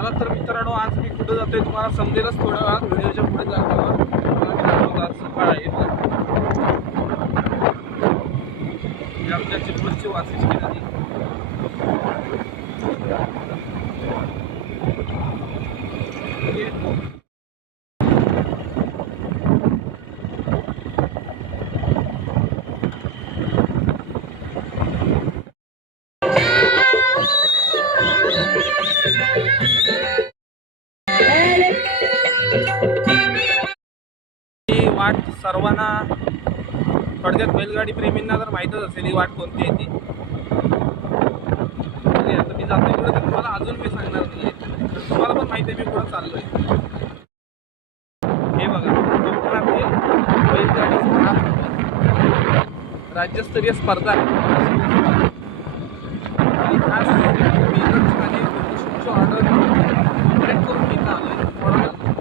चला तर मित्रांनो, आज मी कुठं जातोय तुम्हाला समजेलच थोडं वेळात. व्हिडिओच्या पुढे जातो. आज सकाळ आहे आमच्या चिपळूणची वासिष्ठी नदी. वाट सर्वांना थोडक्यात बैलगाडी प्रेमींना तर माहीतच असेल ही वाट कोणती आहे ती. आता मी जातोय कुठे तर तुम्हाला अजून मी सांगणार नाही. तुम्हाला पण माहिती आहे मी कुठं चाललोय. हे बघा, कोकणातील बैलगाडी राज्यस्तरीय स्पर्धा आहे. आणि खास मी ऑर्डर कलेक्ट करून इथं आलोय.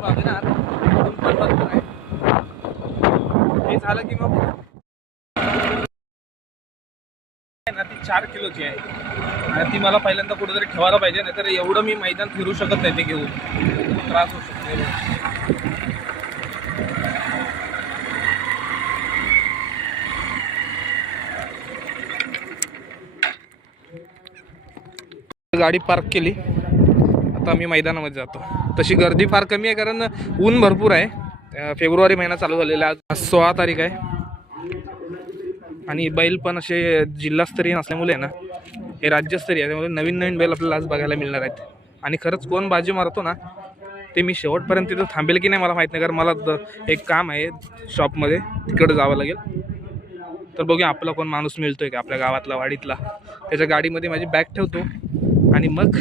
बघणार पण भरपूर आहे. हे झालं की मग ना ती 4 किलोची आहे आणि ती मला पहिल्यांदा कुठेतरी ठेवायला पाहिजे, नाहीतर एवढं मी मैदान फिरू शकत नाही ते घेऊन. त्रास होऊ शकतो. गाडी पार्क केली. आता मी मैदानामध्ये जातो. तशी गर्दी फार कमी आहे कारण ऊन भरपूर आहे. फेब्रुवारी महिना चालू झालेला आहे. आज 16 तारीख आहे आणि बैल पण असे जिल्हास्तरीय नसल्यामुळे आहे ना, हे राज्यस्तरीय आहे. त्यामुळे नवीन नवीन बैल आपल्याला आज बघायला मिळणार आहेत. आणि खरंच कोण बाजी मारतो ना ते मी शेवटपर्यंत तिथं थांबेल की नाही मला माहीत नाही, कारण मला एक काम आहे शॉपमध्ये, तिकडे जावं लागेल. तर बघूया आपला कोण माणूस मिळतोय का आपल्या गावातला, वाडीतला. त्याच्या गाडीमध्ये माझी बॅग ठेवतो आणि मग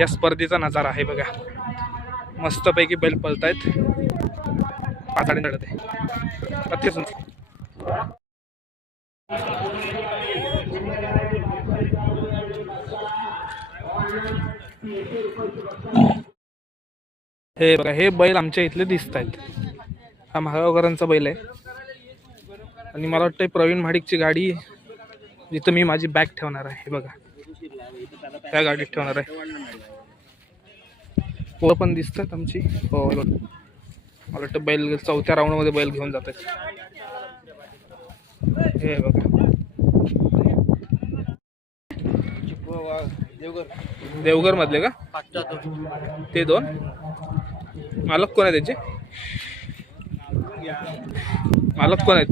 या स्पर्धेचा नजारा आहे बघा. मस्तपैकी बैल पळतायत. पाताळी चढत आहे. हे बघा, हे बैल आमच्या इथले दिसत आहेत. हा महागावकरांचा बैल आहे आणि मला वाटतं प्रवीण महाडिकची गाडी जिथं मी माझी बॅग ठेवणार आहे. हे बघा, त्या गाडीत ठेवणार आहे. पोरं पण दिसतात आमची. हो, मला वाटतं बैल 4थ्या राऊंडमध्ये बैल घेऊन जातात. हे बघा, देवघर मधले का ते दोन मालक? कोण आहे त्याचे मालक? कोण आहेत?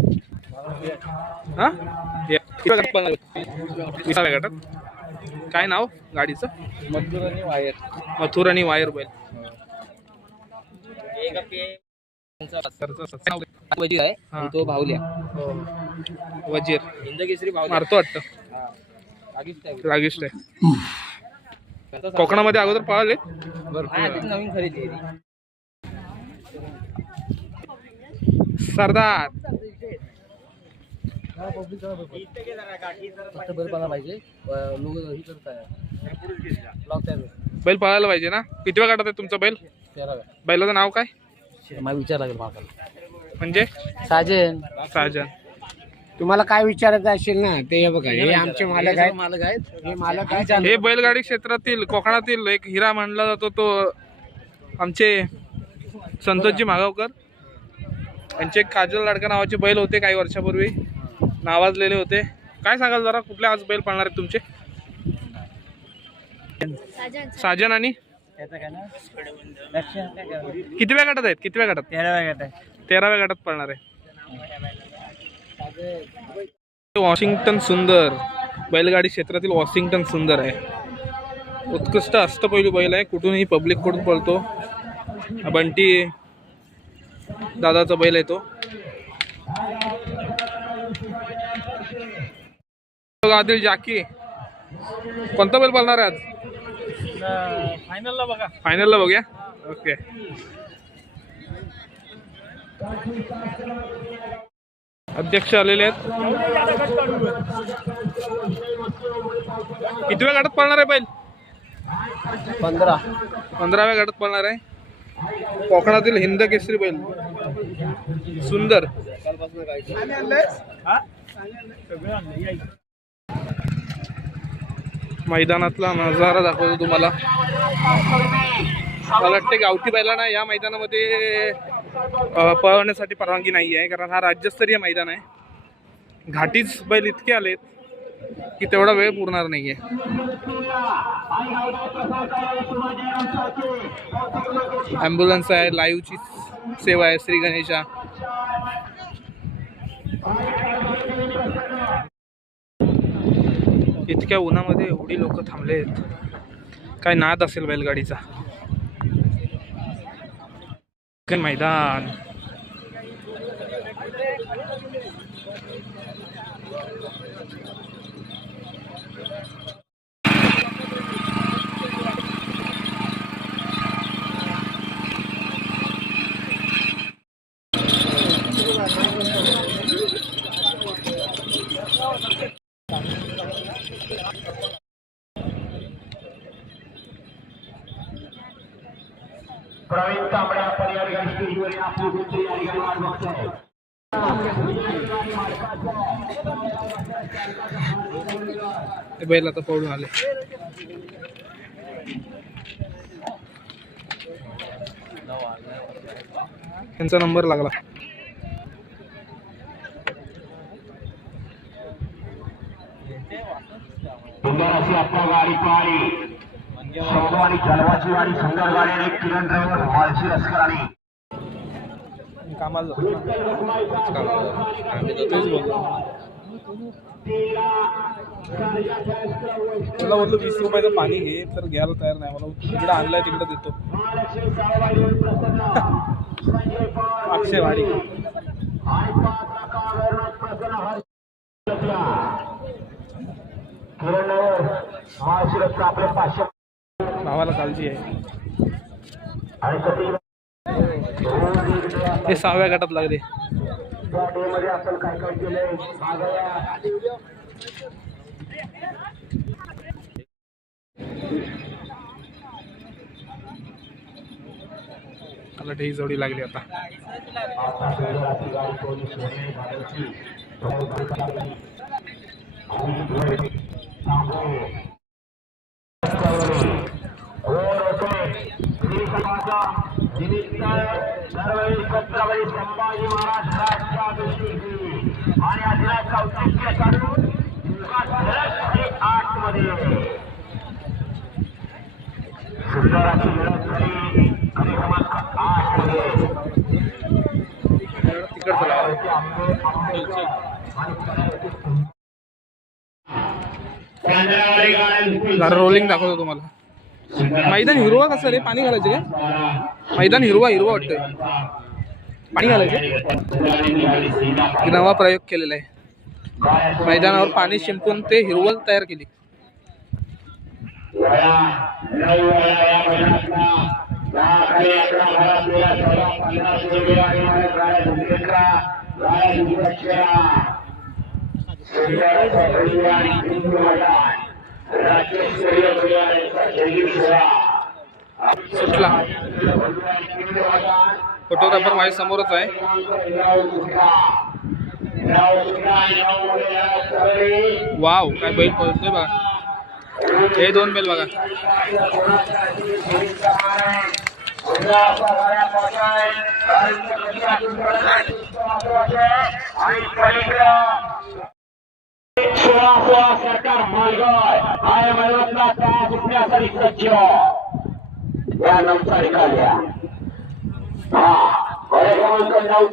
हा, 20व्या गटात. काय नाव गाडीचं? मथुर आणि वायर बैल. तो भावल्या वजीर हिंदकेसरी मारतो वाटतं. रागिष्ट आहे. कोकणामध्ये अगोदर पळाले. नवीन खरेदी सरदार बैल पळायला पाहिजे ना. किती वेळ काढत आहे तुमचा बैल? बैलाचं नाव काय? विचार लागेल म्हणजे साजन. साजन. तुम्हाला काय विचारायचं असेल ना ते बघा, हे आमचे मालक आहेत. हे मालक आहेत. हे बैलगाडी क्षेत्रातील कोकणातील एक हिरा मानला जातो तो आमचे संतोषजी मागावकर. यांचे काजल लाडका नावाचे बैल होते काही वर्षापूर्वी, नावाजलेले होते. काय सांगाल जरा, कुठले आज बैल पाळणार आहेत तुमचे? साजन आणि कितव्या गटात आहेत? कितव्या गटात? 13व्या गटात पळणार आहे. वॉशिंग्टन सुंदर बैलगाडी क्षेत्रातील वॉशिंग्टन सुंदर आहे. उत्कृष्ट अष्टपैलू बैल आहे. कुठूनही पब्लिक कडून पळतो. बंटी दादाचा बैल आहे तो. आदिल जाकी कोणता बैल पळणार आहे आज? फायनलला बघा. फायनलला बघूया. ओके. अध्यक्ष आलेले आहेत. कितव्या गाठात पळणार आहे बैल? 15व्या गाठात पळणार आहे. कोकणातील हिंद केसरी बैल सुंदर. मैदानातला नजारा दाखवतो तुम्हाला. मला वाटते गावठी बैलांना या मैदानामध्ये पळवण्यासाठी परवानगी नाही आहे, कारण हा राज्यस्तरीय मैदान आहे. घाटीच बैल इतके आलेत की तेवढा वेळ पुरणार नाहीये. ॲम्ब्युलन्स आहे, लाईव्हची सेवा आहे श्री गणेशा. इतक्या उन्हामध्ये एवढी लोक थांबलेत, काय नाद असेल बैलगाडीचा. काय मैदान, प्रवीण तांबड्या परिवार स्टेजवर आपली पुत्री या ठिकाणी वाट बघतोय. ते बैल आता पळून आले. त्यांचा नंबर लागला. सुंदर आपल्या गाडी पाळी शंभू आणि जलवाची गाडी सुंदर गाडी आणि किरण ड्रायव्हर माळशी लष्करानी कामाला मला बोललो 20 रुपयाचं पाणी घे, तर घ्यायला तयार नाही. मला तिकडे आणलाय तिकडे देतो. अक्षय वाडी आपल्या 500 भावाला काळजी आहे. हे 6व्या गटात लागले. आपण काय काय केलंय मला ही जोडी लागली आता. संभाजी महाराज आणि अधिराज औचित्य काढून 8 मध्ये सुंदर अशी लढत झाली. आणि क्रमांक 8 मध्ये जरा रोलिंग दाखवतो तुम्हाला. मैदान हिरवा कसं रे? पाणी घालायचे काय? मैदान हिरवा हिरवा वाटतंय. पाणी घालायचे. नवा प्रयोग केलेला आहे. मैदानावर पाणी शिंपून ते हिरवळ तयार केली. फोटोग्राफर माझ्या समोरच आहे. वाव, काय बैल पळतोय बघा. हे 2 बैल बघा. सरकार मालगाव आहे मैदानातला तास उठण्यासाठी सज्ज. या नंतर निघाल्या क्रमांक 9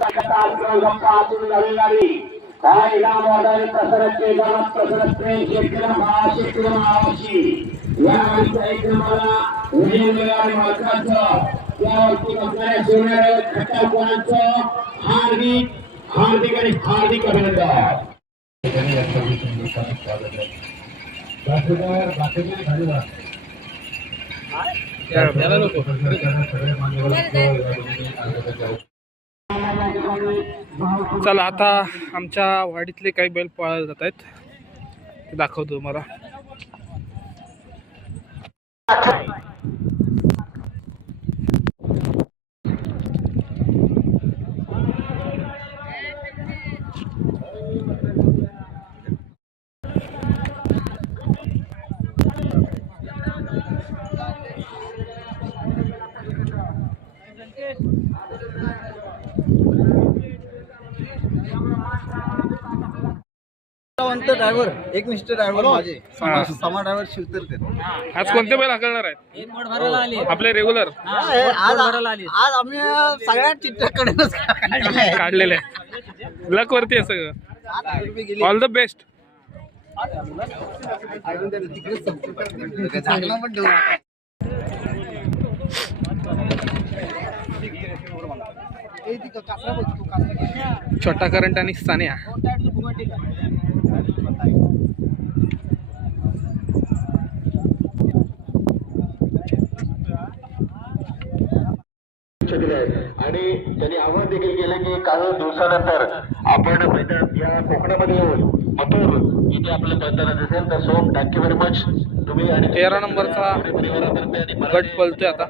तास झालेली काय नाम वादाने कसरतचे गावात कसरत प्रेम शेतकरी महाराशी या एक नंबरला विजय मिळाले महत्वाचं. त्यावरती आपल्याला सोन्या खट्टाळकरांचं हार्दिक आणि हार्दिक अभिनंदन. चला आता आमच्या वाडीतले काही बैल पळायला जात आहेत, ते दाखवतो तुम्हाला. ड्रायव्हर एक मिस्टर ड्रायव्हर माझे हा. समा ड्रायव्हर शिवतरकर. आज कोणते बैल हाकलणार आहेत एक मोड भरायला आली आपले रेग्युलर आज भरायला आली. आज आम्ही सगळ्यात चिठ्ठ्याकडेच काढलेले लक वरती आहे सगळं. All the best. छोटा करंट आणि सानिया. आणि त्यांनी आव्हान देखील केलं की काही दिवसानंतर आपण या कोकणामध्ये येऊन मथुर इथे आपलं मैदान असेल तर सोम थँक्यू व्हेरी मच. तुम्ही आणि 13 नंबरचा परिवारातर्फे आणि गट पळतोय आता.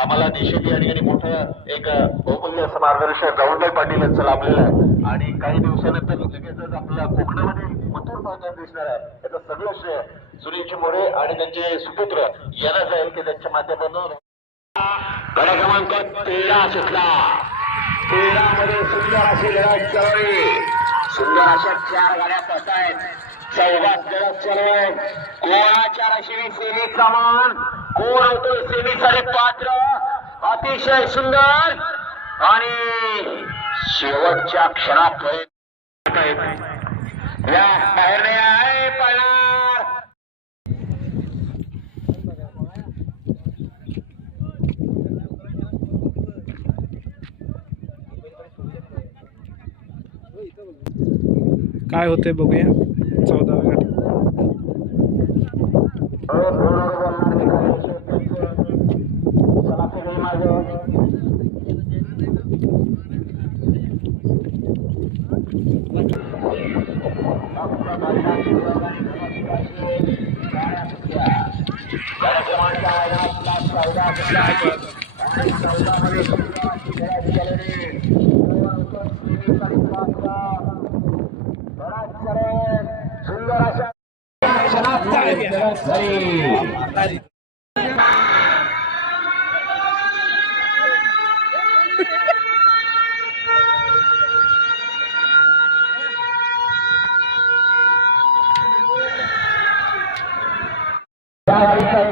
आम्हाला देशात या ठिकाणी मोठं एक बहुमूल्य असं मार्गदर्शक राहुलभाई पाटील यांचं लाभलेलं आहे आणि काही दिवसानंतर लगेचच आपल्या कोकणामध्ये मथुर मैदान दिसणार आहे. याचं सगळं श्रेय सुनील मोरे आणि त्यांचे सुपुत्र यांना जाईल की त्यांच्या माध्यमातून गड क्रमांक 13 सुटला. 13 मध्ये सुंदर अशी लढत चालवली. सुंदर अशा 4 गाड्या पळत आहेत. चौघात लढत चालू आहे. कोणाच्या रशिवी सेमीचा मान, कोण होतो सेमीसाठी पात्र. अतिशय सुंदर आणि शेवटच्या क्षणात या बाहेर नाही आहे पळणार. काय होते बघूया. 14व्या गट. सुंदर अशा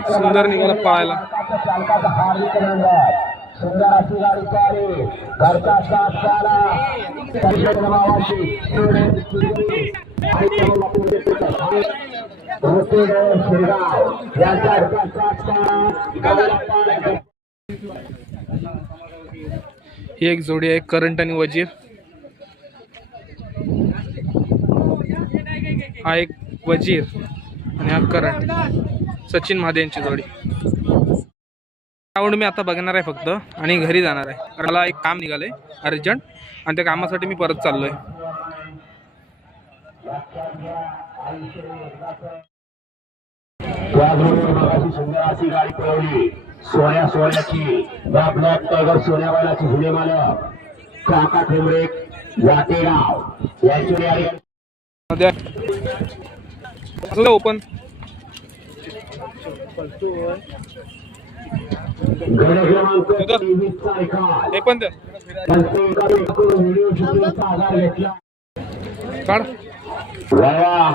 सुंदर निघाला पळायला. चालकाचा हार्दिक अभिनंदन. सुंदर अशी गाडी पाहिली. घरचा साथ पाहिला. नावाची शिरगाव यांचा ही एक जोडी आहे करंट आणि वजीर. हा एक वजीर आणि हा करंट. सचिन महादे यांची जोडी. राऊंड मी आता बघणार आहे फक्त आणि घरी जाणार आहे कारण मला एक काम निघालंय अर्जंट आणि त्या कामासाठी मी परत चाललोय. त्याचबरोबर सुंदर अशी गाडी पळवली. सोन्याची ब्लॅक टायगर सोन्या बैलाची जुने मालक काका ठेंबरे वाटेगाव यांची गाडी ओपन गड क्रमांक 23 चा रेकॉर्ड. हे पण व्हिडिओ शूटिंगचा आधार घेतला. काढ. वया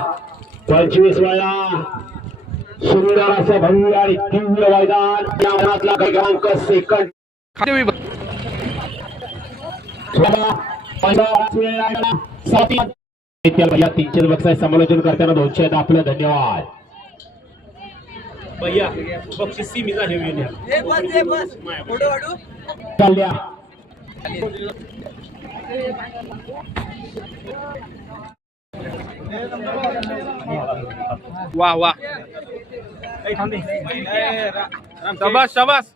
25 वया सुंदर असं भव्य आणि तीव्र मैदान. या मैदानातला गड क्रमांक सेकंड या 300 बक्षीस समालोचन करताना 200 आपलं धन्यवाद. चालल्या वाह वाह. शाबास शाबास.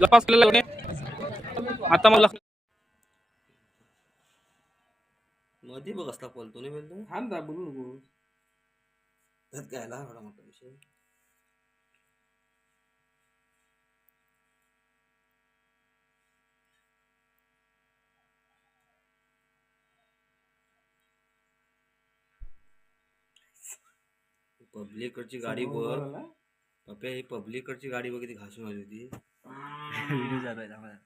लपास केलेला आता मला मध्ये बघ असला बोलतो नाही बोलतो हा ना बोलू नको त्यात गायला एवढा मोठा विषय. पब्लिककडची गाडी बघ पप्या, ही पब्लिककडची गाडी बघ किती घासून आली होती. व्हिडिओ चालू आहे.